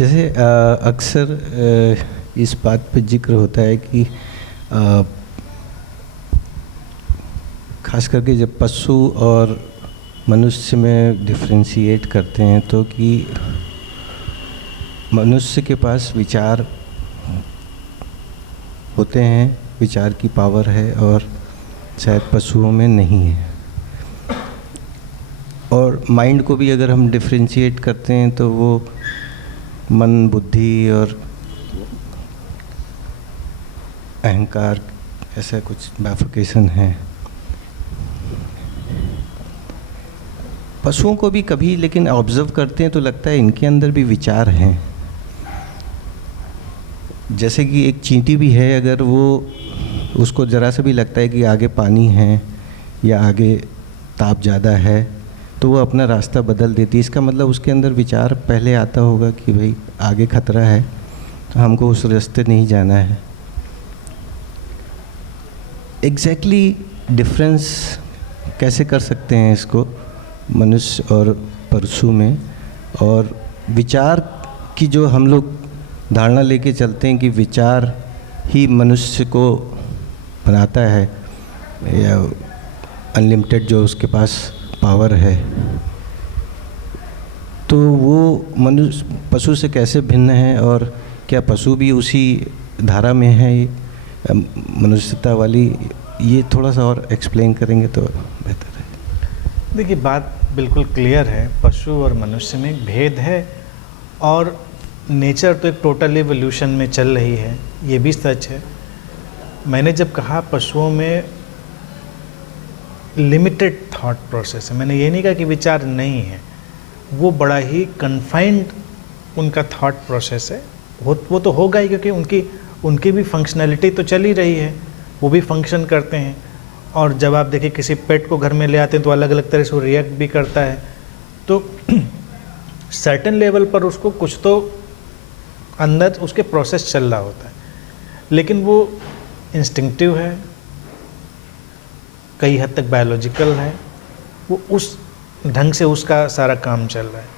जैसे अक्सर इस बात पे जिक्र होता है कि खास करके जब पशु और मनुष्य में डिफरेंशिएट करते हैं तो कि मनुष्य के पास विचार होते हैं, विचार की पावर है और शायद पशुओं में नहीं है। और माइंड को भी अगर हम डिफरेंशिएट करते हैं तो वो मन, बुद्धि और अहंकार, ऐसा कुछ बाइफर्केशन है। पशुओं को भी कभी लेकिन ऑब्जर्व करते हैं तो लगता है इनके अंदर भी विचार हैं। जैसे कि एक चींटी भी है, अगर वो उसको ज़रा सा भी लगता है कि आगे पानी है या आगे ताप ज़्यादा है तो वो अपना रास्ता बदल देती है। इसका मतलब उसके अंदर विचार पहले आता होगा कि भाई आगे खतरा है तो हमको उस रास्ते नहीं जाना है। एग्जैक्टली डिफरेंस कैसे कर सकते हैं इसको मनुष्य और पशु में, और विचार की जो हम लोग धारणा लेके चलते हैं कि विचार ही मनुष्य को बनाता है या अनलिमिटेड जो उसके पास पावर है, तो वो मनुष्य पशु से कैसे भिन्न है और क्या पशु भी उसी धारा में है मनुष्यता वाली? ये थोड़ा सा और एक्सप्लेन करेंगे तो बेहतर है। देखिए, बात बिल्कुल क्लियर है, पशु और मनुष्य में एक भेद है और नेचर तो एक टोटल इवोल्यूशन में चल रही है, ये भी सच है। मैंने जब कहा पशुओं में लिमिटेड थॉट प्रोसेस है, मैंने ये नहीं कहा कि विचार नहीं है, वो बड़ा ही कन्फाइंड उनका थॉट प्रोसेस है। वो तो होगा ही, क्योंकि उनकी भी फंक्शनैलिटी तो चल ही रही है, वो भी फंक्शन करते हैं। और जब आप देखिए किसी पेट को घर में ले आते हैं तो अलग अलग तरह से वो रिएक्ट भी करता है, तो सर्टेन लेवल पर उसको कुछ तो अंदर उसके प्रोसेस चल रहा होता है, लेकिन वो इंस्टिंक्टिव है, कई हद तक बायोलॉजिकल है, वो उस ढंग से उसका सारा काम चल रहा है।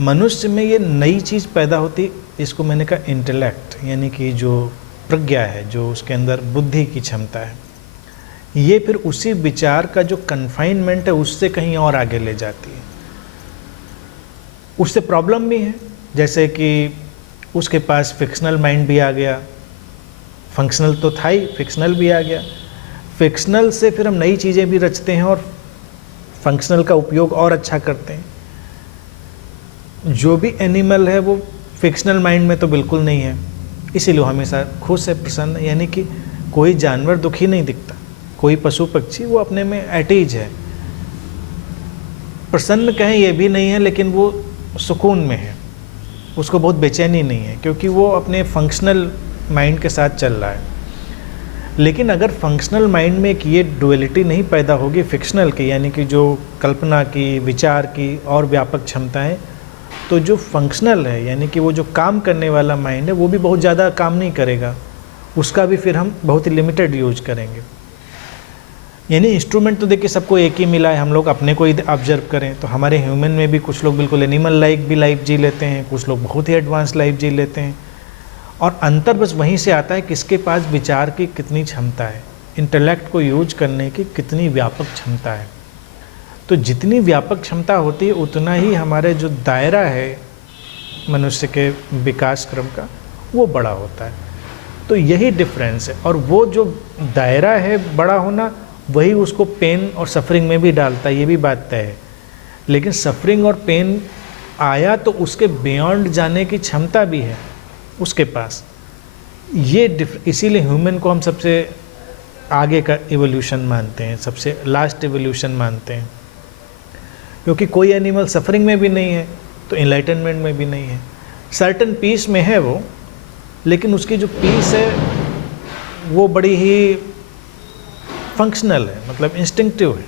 मनुष्य में ये नई चीज़ पैदा होती, इसको मैंने कहा इंटेलेक्ट, यानी कि जो प्रज्ञा है, जो उसके अंदर बुद्धि की क्षमता है, ये फिर उसी विचार का जो कन्फाइनमेंट है उससे कहीं और आगे ले जाती है। उससे प्रॉब्लम भी है, जैसे कि उसके पास फिक्शनल माइंड भी आ गया, फंक्शनल तो था ही, फिक्शनल भी आ गया। फिक्शनल से फिर हम नई चीज़ें भी रचते हैं और फंक्शनल का उपयोग और अच्छा करते हैं। जो भी एनिमल है वो फिक्शनल माइंड में तो बिल्कुल नहीं है, इसीलिए वो हमेशा खुश है, प्रसन्न, यानी कि कोई जानवर दुखी नहीं दिखता, कोई पशु पक्षी वो अपने में एटीज है। प्रसन्न कहें ये भी नहीं है, लेकिन वो सुकून में है, उसको बहुत बेचैनी नहीं है, क्योंकि वो अपने फंक्शनल माइंड के साथ चल रहा है। लेकिन अगर फंक्शनल माइंड में एक ये डुअलिटी नहीं पैदा होगी फिक्शनल की, यानी कि जो कल्पना की, विचार की और व्यापक क्षमताएं, तो जो फंक्शनल है, यानी कि वो जो काम करने वाला माइंड है, वो भी बहुत ज़्यादा काम नहीं करेगा, उसका भी फिर हम बहुत ही लिमिटेड यूज करेंगे। यानी इंस्ट्रूमेंट तो देखिए सबको एक ही मिला है, हम लोग अपने को ही ऑब्जर्व करें तो हमारे ह्यूमन में भी कुछ लोग बिल्कुल एनिमल लाइक भी लाइफ जी लेते हैं, कुछ लोग बहुत ही एडवांस लाइफ जी लेते हैं, और अंतर बस वहीं से आता है किसके पास विचार की कितनी क्षमता है, इंटेलेक्ट को यूज करने की कितनी व्यापक क्षमता है। तो जितनी व्यापक क्षमता होती है उतना ही हमारे जो दायरा है मनुष्य के विकास क्रम का वो बड़ा होता है। तो यही डिफरेंस है, और वो जो दायरा है बड़ा होना वही उसको पेन और सफरिंग में भी डालता है, ये भी बात तय है। लेकिन सफरिंग और पेन आया तो उसके बियॉन्ड जाने की क्षमता भी है उसके पास। ये इसीलिए ह्यूमन को हम सबसे आगे का इवोल्यूशन मानते हैं, सबसे लास्ट इवोल्यूशन मानते हैं, क्योंकि कोई एनिमल सफरिंग में भी नहीं है तो इनलाइटनमेंट में भी नहीं है। सर्टन पीस में है वो, लेकिन उसकी जो पीस है वो बड़ी ही फंक्शनल है, मतलब इंस्टिंक्टिव है।